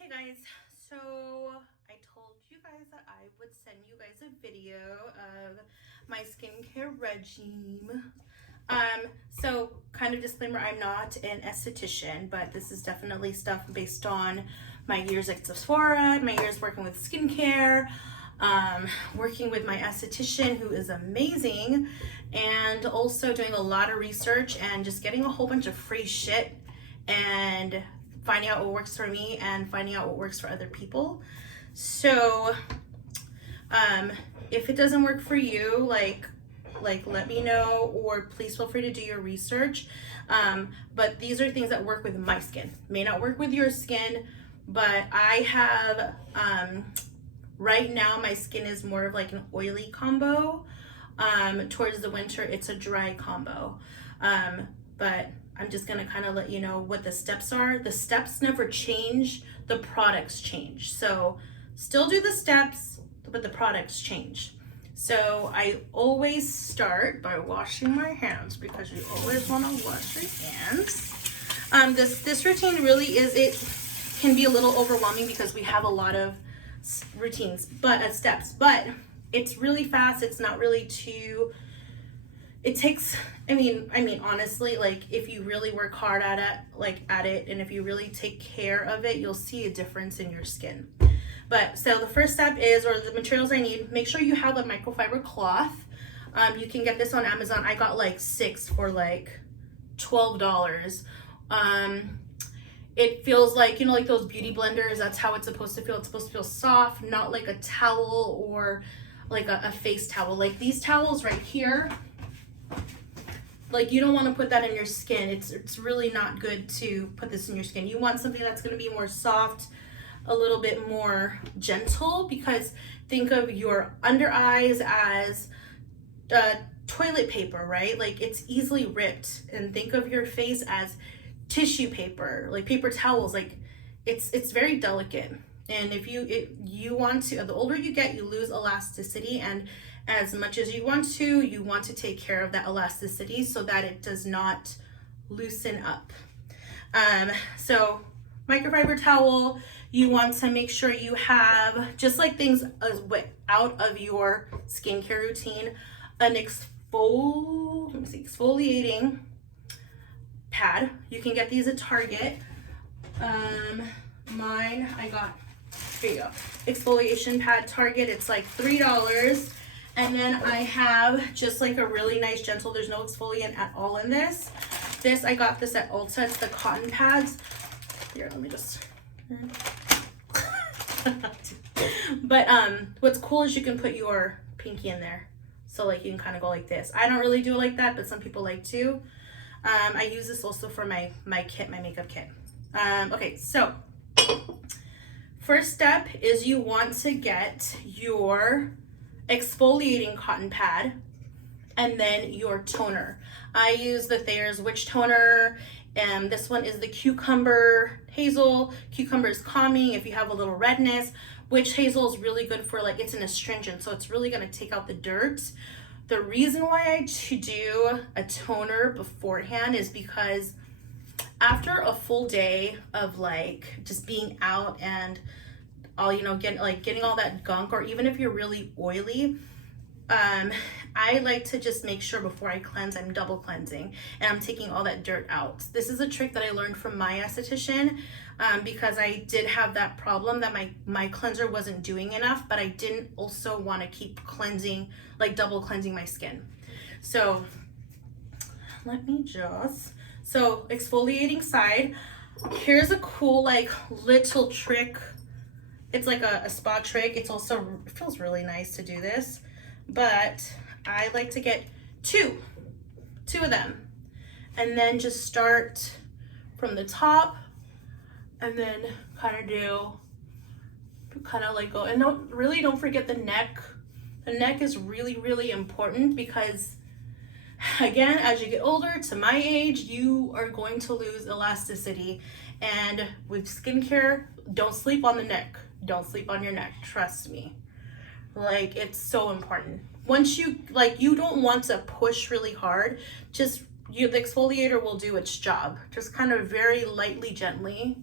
Hey guys, so I told you guys that I would send you guys a video of my skincare regime. So kind of disclaimer, I'm not an esthetician, but this is definitely stuff based on my years at Sephora, my years working with skincare, working with my esthetician who is amazing, and also doing a lot of research and just getting a whole bunch of free shit and finding out what works for me and finding out what works for other people. So if it doesn't work for you, like let me know, or please feel free to do your research. But these are things that work with my skin. May not work with your skin, but I have right now my skin is more of like an oily combo. Towards the winter it's a dry combo. But I'm just gonna kind of let you know what the steps are. The steps never change, the products change. So still do the steps, but the products change. So I always start by washing my hands, because you always want to wash your hands. This routine really is, it can be a little overwhelming because we have a lot of routines, but steps, but it's really fast. It's not really too, it takes, I mean honestly, like if you really work hard at it, and if you really take care of it, you'll see a difference in your skin. But so the first step is, or the materials I need, make sure you have a microfiber cloth. You can get this on Amazon. I got like 6 for like $12. It feels like, you know, like those beauty blenders, that's how it's supposed to feel. It's supposed to feel soft, not like a towel or like a face towel. Like these towels right here, like you don't want to put that in your skin. It's really not good to put this in your skin. You want something that's going to be more soft, a little bit more gentle, because think of your under eyes as toilet paper, right? Like it's easily ripped. And think of your face as tissue paper, like paper towels. Like it's very delicate. And if you want to, the older you get, you lose elasticity, and as much as you want to take care of that elasticity so that it does not loosen up. So microfiber towel, you want to make sure you have, just like things out of your skincare routine, an exfoliating pad. You can get these at Target. Mine, I got, here you go, exfoliation pad, Target. It's like $3. And then I have just like a really nice gentle, there's no exfoliant at all in this. I got this at Ulta. It's the cotton pads. Here, let me just but what's cool is you can put your pinky in there, so like you can kind of go like this. I don't really do it like that, but some people like to. I use this also for my kit, my makeup kit. Okay, so first step is you want to get your exfoliating cotton pad and then your toner. I use the Thayers Witch Toner, and this one is the Cucumber Hazel. Cucumber is calming if you have a little redness. Witch Hazel is really good for, like, it's an astringent, so it's really going to take out the dirt. The reason why I do a toner beforehand is because after a full day of like just being out and all, you know, getting all that gunk, or even if you're really oily, I like to just make sure before I cleanse, I'm double cleansing and I'm taking all that dirt out. This is a trick that I learned from my esthetician, because I did have that problem that my cleanser wasn't doing enough, but I didn't also want to keep cleansing, like double cleansing my skin. So let me just, so exfoliating side, here's a cool like little trick. It's like a spa trick. It's also, it feels really nice to do this, but I like to get two of them, and then just start from the top and then kind of like go, and don't forget the neck. The neck is really, really important, because again, as you get older, to my age, you are going to lose elasticity. And with skincare, don't sleep on the neck. Don't sleep on your neck. Trust me. Like, it's so important. Once you, like, you don't want to push really hard. The exfoliator will do its job. Just kind of very lightly, gently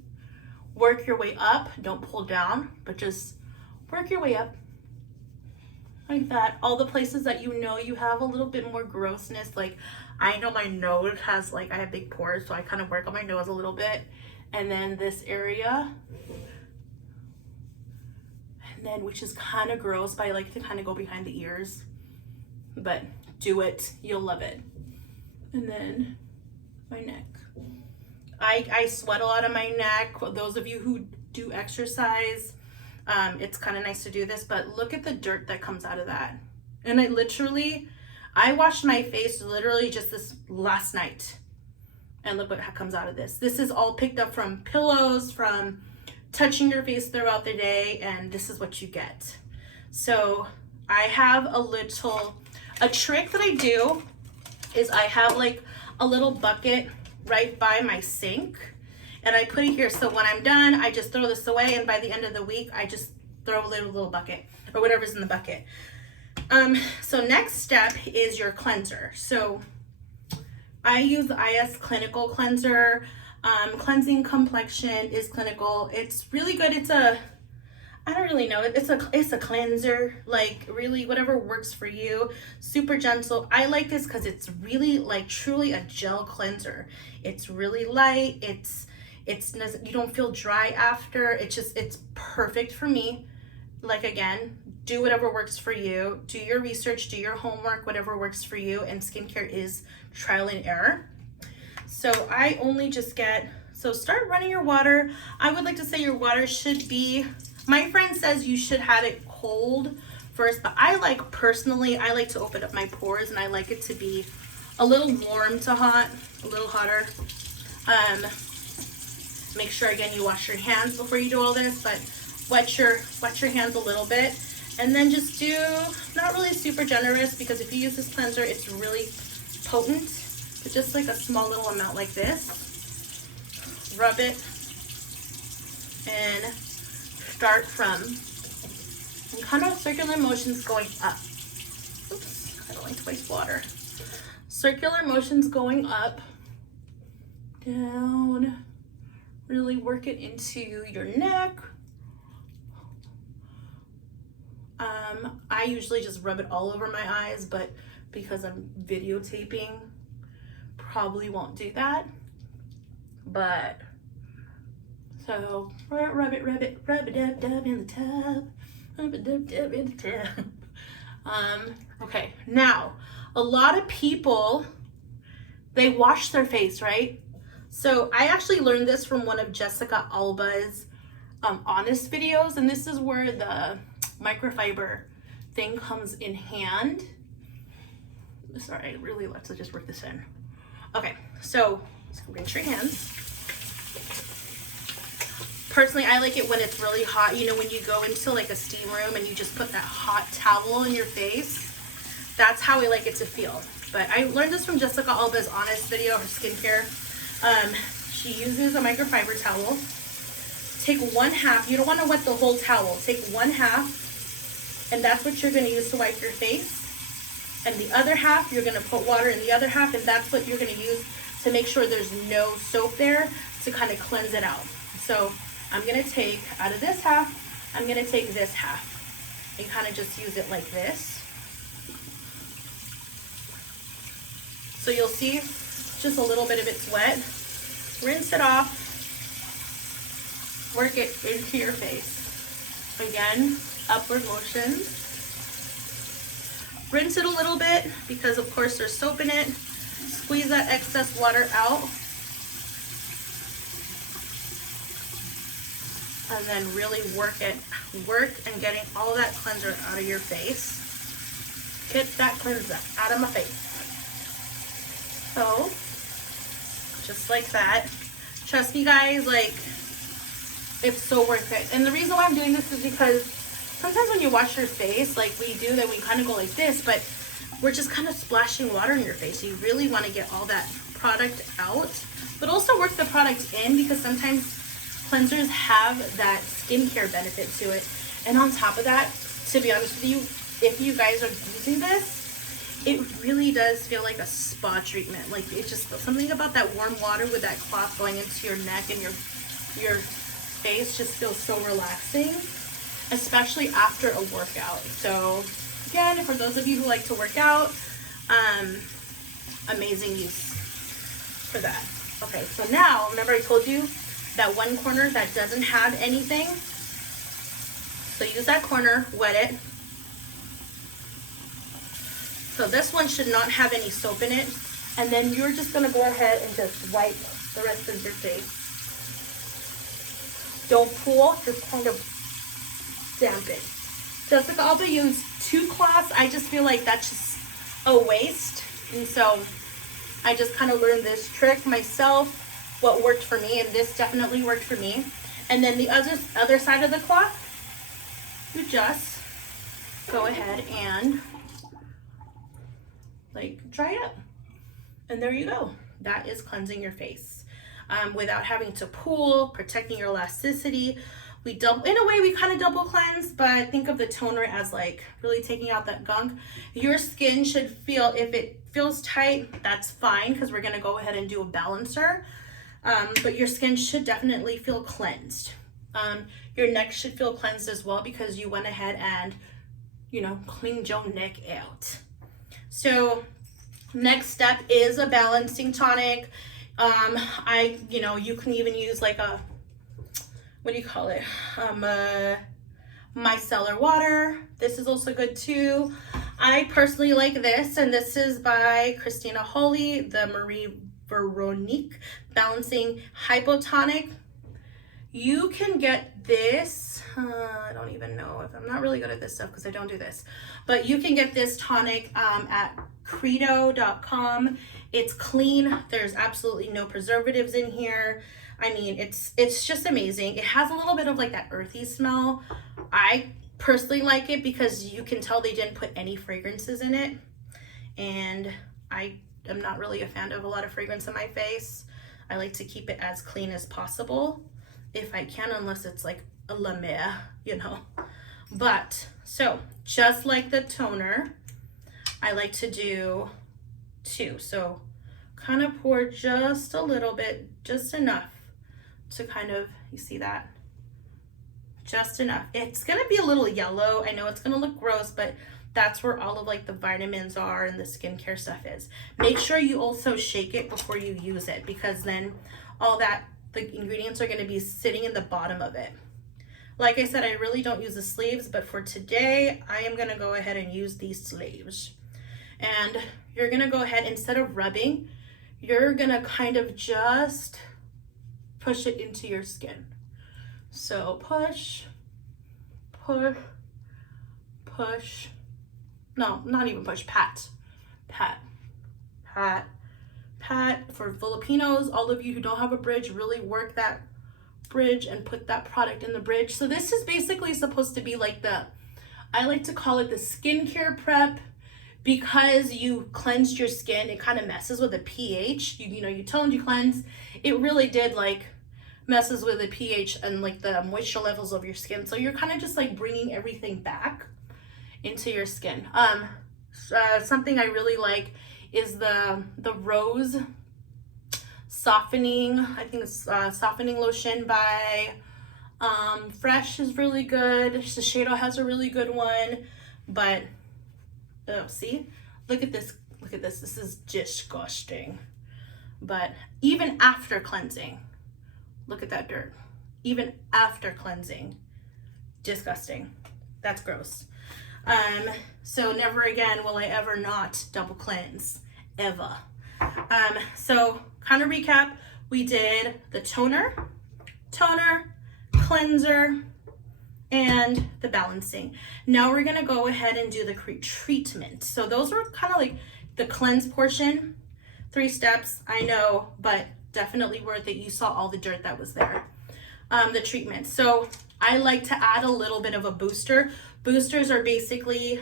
work your way up. Don't pull down, but just work your way up. Like that. All the places that you know you have a little bit more grossness, like I know my nose has, like, I have big pores, so I kind of work on my nose a little bit. And then this area, and then, which is kind of gross, but I like to kind of go behind the ears. But do it, you'll love it. And then my neck. I sweat a lot on my neck. Those of you who do exercise, it's kind of nice to do this, but look at the dirt that comes out of that. And I washed my face literally just this last night. And look what comes out of this. This is all picked up from pillows, from touching your face throughout the day, and this is what you get. So I have a trick that I do is I have like a little bucket right by my sink, and I put it here, so when I'm done I just throw this away, and by the end of the week I just throw a little bucket or whatever's in the bucket. So next step is your cleanser. So I use the IS Clinical cleanser. Cleansing complexion is clinical. It's really good. I don't really know, it's a cleanser, like really whatever works for you. Super gentle. I like this because it's really like truly a gel cleanser. It's really light. You don't feel dry after. It's perfect for me. Like, again, do whatever works for you. Do your research, do your homework, whatever works for you. And skincare is trial and error. So I only just start running your water. I would like to say your water should be, my friend says you should have it cold first, but personally, I like to open up my pores, and I like it to be a little warm to hot, a little hotter. Make sure, again, you wash your hands before you do all this, but wet your hands a little bit. And then just do, not really super generous, because if you use this cleanser, it's really potent, but just like a small little amount like this. Rub it and start from kind of circular motions going up. Oops, I don't like to waste water. Circular motions going up, down, really work it into your neck. I usually just rub it all over my eyes, but because I'm videotaping, probably won't do that. But so rub it, dub in the tub, rub it, dub in the tub. Okay, now a lot of people, they wash their face, right? So I actually learned this from one of Jessica Alba's honest videos, and this is where the microfiber thing comes in hand. Sorry, I really like to just work this in. Okay, so rinse your hands. Personally, I like it when it's really hot. You know, when you go into like a steam room and you just put that hot towel in your face. That's how I like it to feel. But I learned this from Jessica Alba's honest video, her skincare. She uses a microfiber towel. Take 1/2. You don't want to wet the whole towel. Take 1/2. And that's what you're going to use to wipe your face. And the other half, you're going to put water in the other half, and that's what you're going to use to make sure there's no soap there, to kind of cleanse it out. So I'm going to take, out of this half, I'm going to take this half and kind of just use it like this. So you'll see just a little bit of it's wet. Rinse it off. Work it into your face. Again, upward motions. Rinse it a little bit because of course there's soap in it. Squeeze that excess water out. And then really work and getting all that cleanser out of your face. Get that cleanser out of my face. So, just like that. Trust me guys, like, it's so worth it. And the reason why I'm doing this is because sometimes when you wash your face, like we do, that we kind of go like this, but we're just kind of splashing water in your face. So you really want to get all that product out, but also work the product in, because sometimes cleansers have that skincare benefit to it. And on top of that, to be honest with you, if you guys are using this, it really does feel like a spa treatment. Like, it's just something about that warm water with that cloth going into your neck and your face just feels so relaxing, especially after a workout. So again, for those of you who like to work out, amazing use for that. Okay, so now, remember I told you that one corner that doesn't have anything? So use that corner, wet it. So this one should not have any soap in it. And then you're just gonna go ahead and just wipe the rest of your face. Don't pull, just kind of damp it. Jessica also used 2 cloths. I just feel like that's just a waste. And so I just kind of learned this trick myself, what worked for me, and this definitely worked for me. And then the other side of the cloth, you just go ahead and like dry it up. And there you go. That is cleansing your face without having to pull, protecting your elasticity. In a way, we kind of double cleanse, but think of the toner as like really taking out that gunk. Your skin should feel, if it feels tight, that's fine, because we're gonna go ahead and do a balancer. But your skin should definitely feel cleansed. Your neck should feel cleansed as well, because you went ahead and, you know, cleaned your neck out. So next step is a balancing tonic. You can even use like a, what do you call it? Micellar water. This is also good too. I personally like this, and this is by Christina Holly, the Veronique Balancing Hypo Tonic. You can get this, I don't even know if, I'm not really good at this stuff because I don't do this, but you can get this tonic at credo.com. It's clean. There's absolutely no preservatives in here. I mean, it's just amazing. It has a little bit of like that earthy smell. I personally like it because you can tell they didn't put any fragrances in it. And I am not really a fan of a lot of fragrance on my face. I like to keep it as clean as possible if I can, unless it's like a la mer, you know. But so just like the toner, I like to do 2. So kind of pour just a little bit, just enough to kind of, you see that? Just enough. It's gonna be a little yellow. I know it's gonna look gross, but that's where all of like the vitamins are and the skincare stuff is. Make sure you also shake it before you use it, because then all that, the ingredients are gonna be sitting in the bottom of it. Like I said, I really don't use the sleeves, but for today, I am gonna go ahead and use these sleeves. And you're gonna go ahead, instead of rubbing, you're gonna kind of just push it into your skin. So push, push, push. No, not even push, pat, pat, pat, pat. For Filipinos, all of you who don't have a bridge, really work that bridge and put that product in the bridge. So this is basically supposed to be like I like to call it the skincare prep, because you cleansed your skin. It kind of messes with the pH. You toned, you cleanse. It really did like messes with the pH and like the moisture levels of your skin. So you're kind of just like bringing everything back into your skin. Something I really like is the rose softening, I think it's softening lotion by Fresh is really good. Shiseido has a really good one, but see, look at this, this is disgusting. But even after cleansing, look at that dirt. Even after cleansing, disgusting. That's gross. So never again will I ever not double cleanse, ever. So kind of recap, we did the toner, cleanser, and the balancing. Now we're gonna go ahead and do the treatment. So those were kind of like the cleanse portion, 3 steps, I know, but definitely worth it. You saw all the dirt that was there. The treatment. So I like to add a little bit of a booster. Boosters are basically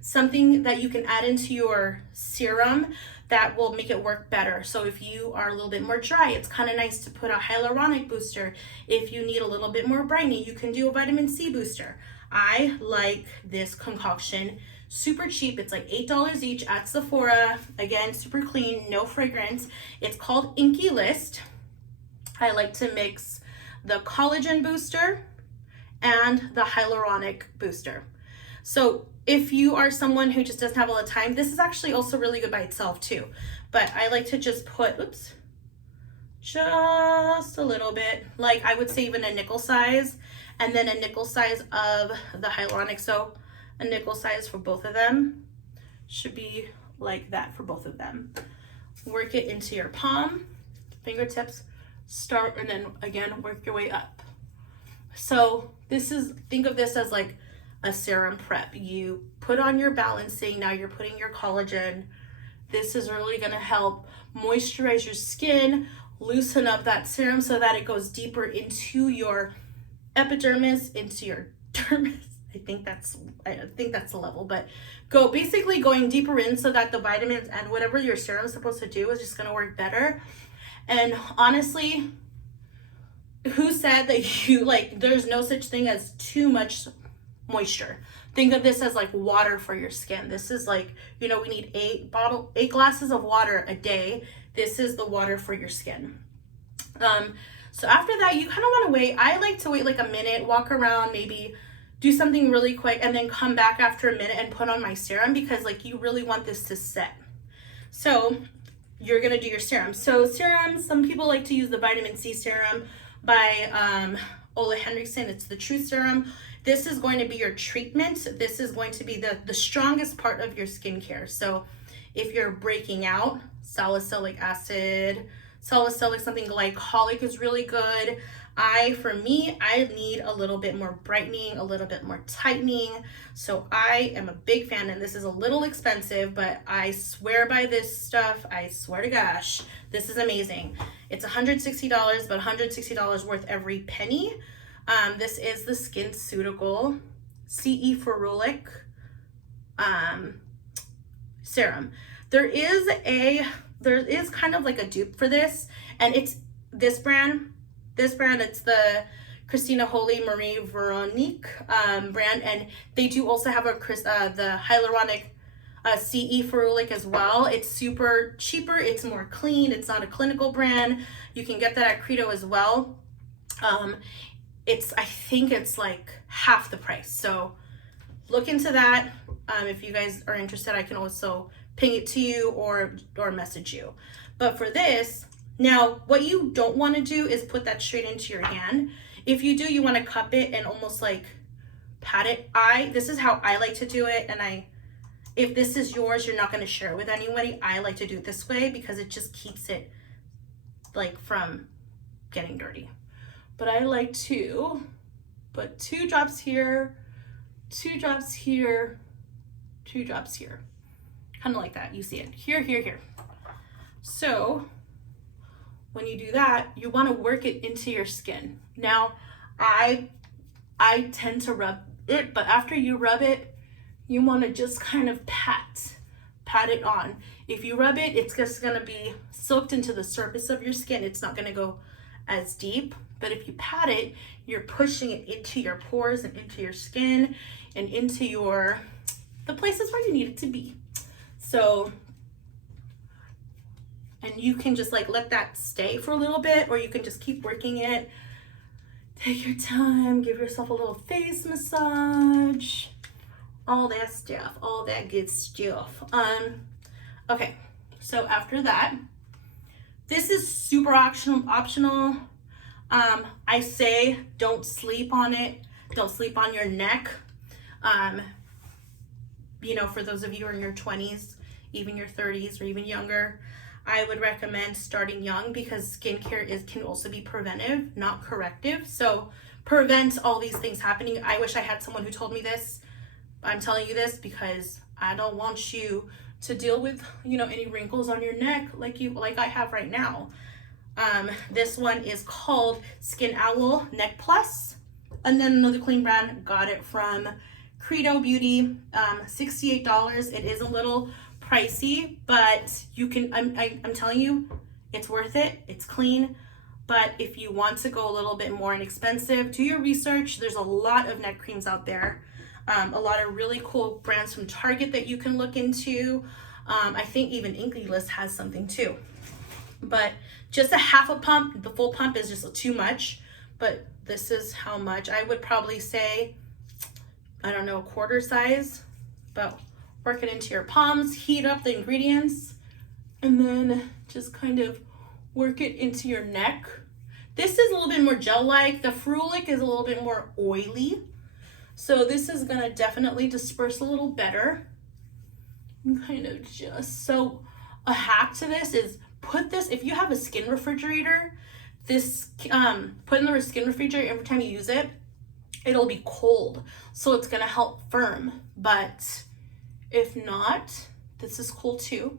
something that you can add into your serum that will make it work better. So if you are a little bit more dry, it's kind of nice to put a hyaluronic booster. If you need a little bit more brightening, you can do a vitamin C booster. I like this concoction. Super cheap. It's like $8 each at Sephora. Again, super clean, no fragrance. It's called INKEY List. I like to mix the collagen booster and the hyaluronic booster. So if you are someone who just doesn't have a lot of time, this is actually also really good by itself too. But I like to just put, oops, just a little bit, like I would say even a nickel size, and then a nickel size of the hyaluronic. So a nickel size for both of them should be like that for both of them. Work it into your palm, fingertips, start, and then again, work your way up. So this is, think of this as like a serum prep. You put on your balancing, now you're putting your collagen. This is really gonna help moisturize your skin, loosen up that serum so that it goes deeper into your epidermis, into your dermis. I think that's the level, but basically going deeper in so that the vitamins and whatever your serum is supposed to do is just gonna work better. And honestly, who said that you like, there's no such thing as too much moisture. Think of this as like water for your skin. This is like, you know, we need 8 glasses of water a day. This is the water for your skin. So after that, you kind of want to wait. I like to wait like a minute, walk around, maybe do something really quick, and then come back after a minute and put on my serum, because like you really want this to set. So you're gonna do your serum. So serum, some people like to use the vitamin C serum by Ole Henriksen. It's the True Serum. This is going to be your treatment. This is going to be the strongest part of your skincare. So if you're breaking out, salicylic acid, something glycolic is really good. For me, I need a little bit more brightening, a little bit more tightening. So I am a big fan, and this is a little expensive, but I swear by this stuff. I swear to gosh, this is amazing. It's $160, but $160 worth every penny. This is the SkinCeutical CE Ferulic serum. There is kind of like a dupe for this, and it's this brand. It's the Christina Holy Marie Veronique brand, and they do also have the hyaluronic CE Ferulic as well. It's super cheaper, it's more clean, it's not a clinical brand. You can get that at Credo as well. I think it's like half the price. So look into that. If you guys are interested, I can also ping it to you or message you. But for this, now what you don't want to do is put that straight into your hand. If you do, you want to cup it and almost like pat it. This is how I like to do it, and if this is yours, you're not going to share it with anybody. I like to do it this way because it just keeps it like from getting dirty. But I like to put 2 drops here, 2 drops here, 2 drops here. Kind of like that. You see it here, here, here. So when you do that, you want to work it into your skin. Now, I tend to rub it, but after you rub it, you want to just kind of pat it on. If you rub it, it's just going to be soaked into the surface of your skin. It's not going to go as deep. But if you pat it, you're pushing it into your pores and into your skin and into the places where you need it to be. So, and you can just like let that stay for a little bit, or you can just keep working it. Take your time, give yourself a little face massage, all that stuff, all that good stuff. Okay, so after that, this is super optional. I say don't sleep on it. Don't sleep on your neck. You know, for those of you who are in your 20s, even your 30s or even younger, I would recommend starting young, because skincare can also be preventive, not corrective. So prevent all these things happening. I wish I had someone who told me this. I'm telling you this because I don't want you to deal with, you know, any wrinkles on your neck like I have right now. This one is called Skin Owl Neck Plus, and then another clean brand, got it from Credo Beauty, $68. It is a little pricey, but you can, I'm telling you, it's worth it. It's clean. But if you want to go a little bit more inexpensive, do your research. There's a lot of neck creams out there. A lot of really cool brands from Target that you can look into. I think even INKEY List has something too. But just a half a pump, the full pump is just too much. but this is how much. I would probably say, I don't know, a quarter size, but work it into your palms, heat up the ingredients, and then just kind of work it into your neck. This is a little bit more gel-like. The Ferulic is a little bit more oily. So this is gonna definitely disperse a little better. And kind of just, so a hack to this is put this, if you have a skin refrigerator, this, put in the skin refrigerator every time you use it, it'll be cold. So it's gonna help firm, but if not, this is cool too.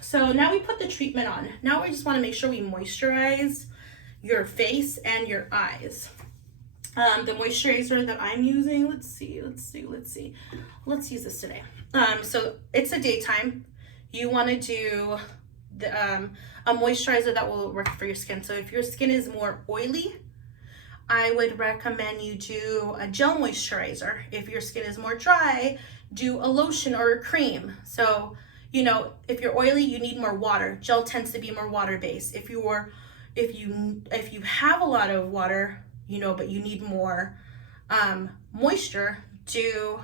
So now we put the treatment on. Now we just wanna make sure we moisturize your face and your eyes. The moisturizer that I'm using, let's use this today. So it's a daytime. You want to do the, a moisturizer that will work for your skin. So if your skin is more oily, I would recommend you do a gel moisturizer. If your skin is more dry, do a lotion or a cream. So, you know, if you're oily, you need more water. Gel tends to be more water-based. If you have a lot of water, you know, but you need more moisture, do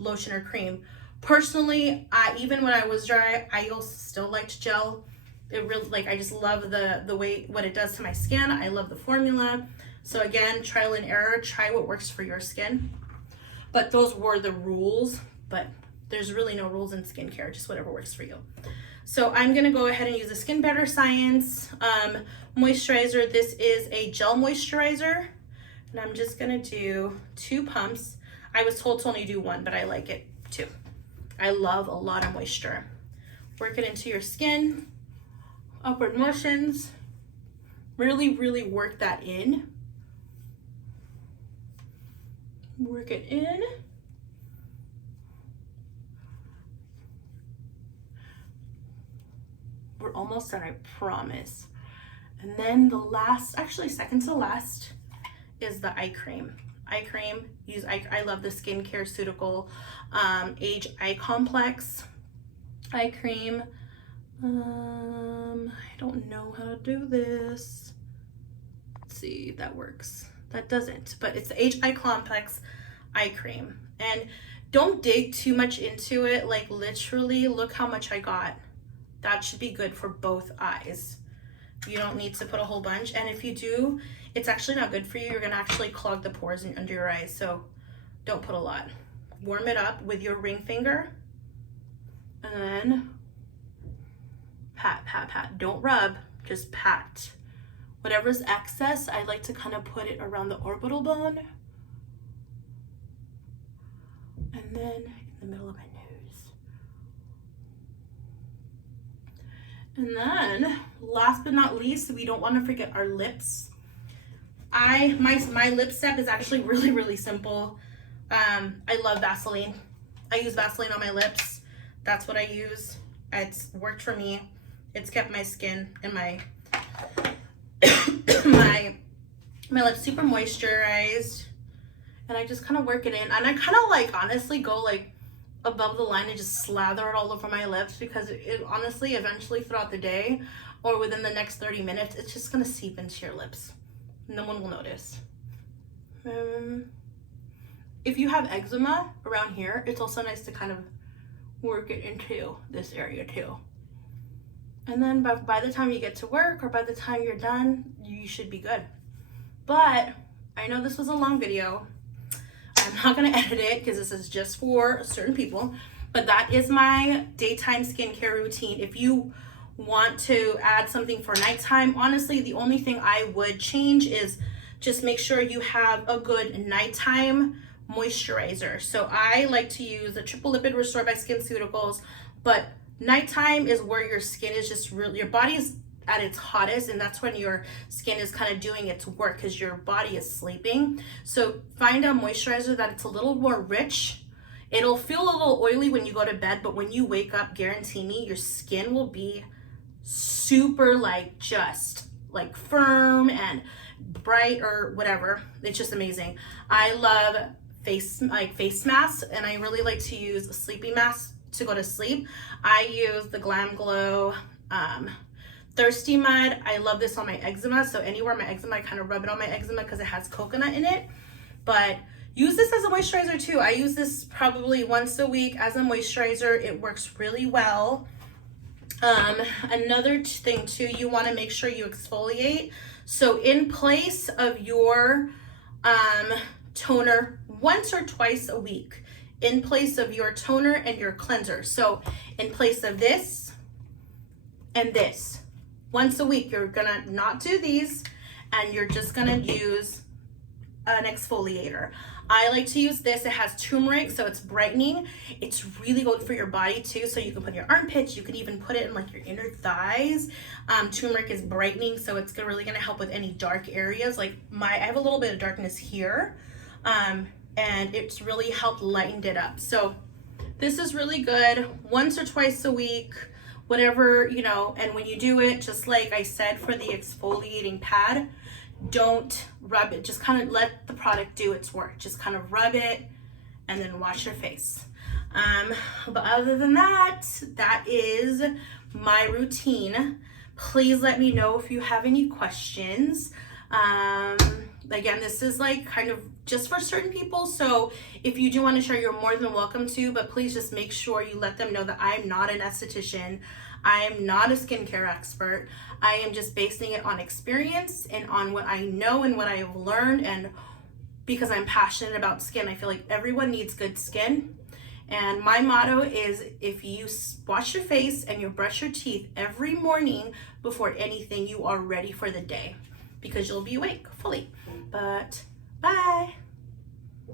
lotion or cream. Personally, even when I was dry, I also still liked gel. It really, like, I just love the way, what it does to my skin. I love the formula. So again, trial and error, try what works for your skin. But those were the rules, but there's really no rules in skincare, just whatever works for you. So I'm gonna go ahead and use the Skin Better Science moisturizer. This is a gel moisturizer, and I'm just gonna do 2 pumps. I was told to only do 1, but I like it 2. I love a lot of moisture. Work it into your skin, upward motions. Really, really work that in. Work it in. We're almost done, I promise. And then the last, actually second to last, is the eye cream. Eye cream, I love the Skincare Ceutical Age Eye Complex eye cream. I don't know how to do this. Let's see if that works. That doesn't, but it's the Age Eye Complex eye cream. And don't dig too much into it. Like, literally, look how much I got. That should be good for both eyes. You don't need to put a whole bunch. And if you do, it's actually not good for you. You're gonna actually clog the pores under your eyes. So don't put a lot. Warm it up with your ring finger. And then pat, pat, pat. Don't rub, just pat. Whatever's excess, I like to kind of put it around the orbital bone. And then in the middle of my nose. And then, last but not least, we don't want to forget our lips. My lip step is actually really, really simple. I love Vaseline. I use Vaseline on my lips. That's what I use. It's worked for me. It's kept my skin and my my lips super moisturized. And I just kind of work it in. And I kind of like, honestly, go like above the line and just slather it all over my lips, because it honestly, eventually throughout the day or within the next 30 minutes, it's just gonna seep into your lips. No one will notice. If you have eczema around here, it's also nice to kind of work it into this area too. And then by the time you get to work, or by the time you're done, you should be good. But I know this was a long video. I'm not gonna edit it because this is just for certain people, but that is my daytime skincare routine. If you want to add something for nighttime, honestly, the only thing I would change is just make sure you have a good nighttime moisturizer. So I like to use the Triple Lipid Restore by SkinCeuticals, but nighttime is where your skin is just really, your body is at its hottest, and that's when your skin is kind of doing its work because your body is sleeping. So find a moisturizer that it's a little more rich. It'll feel a little oily when you go to bed, but when you wake up, guarantee me, your skin will be super like just like firm and bright or whatever. It's just amazing. I love face masks, and I really like to use a sleeping mask to go to sleep. I use the Glam Glow Thirsty Mud, I love this on my eczema. So anywhere my eczema, I kind of rub it on my eczema because it has coconut in it. But use this as a moisturizer too. I use this probably once a week as a moisturizer. It works really well. Another thing too, you want to make sure you exfoliate. So in place of your toner, once or twice a week, in place of your toner and your cleanser. So in place of this and this, once a week, you're gonna not do these and you're just gonna use an exfoliator. I like to use this. It has turmeric, so it's brightening. It's really good for your body too, so you can put in your armpits. You can even put it in like your inner thighs. Turmeric is brightening, so it's really gonna help with any dark areas. Like I have a little bit of darkness here, and it's really helped lighten it up. So this is really good. Once or twice a week, whatever, you know. And when you do it, just like I said for the exfoliating pad, don't rub it. Just kind of let the product do its work. Just kind of rub it and then wash your face. But other than that, that is my routine. Please let me know if you have any questions. Again, this is like kind of just for certain people, so if you do want to share, you're more than welcome to, but please just make sure you let them know that I'm not an esthetician. I am not a skincare expert. I am just basing it on experience and on what I know and what I have learned, and because I'm passionate about skin. I feel like everyone needs good skin, and my motto is, if you wash your face and you brush your teeth every morning before anything, you are ready for the day, because you'll be awake fully. But bye.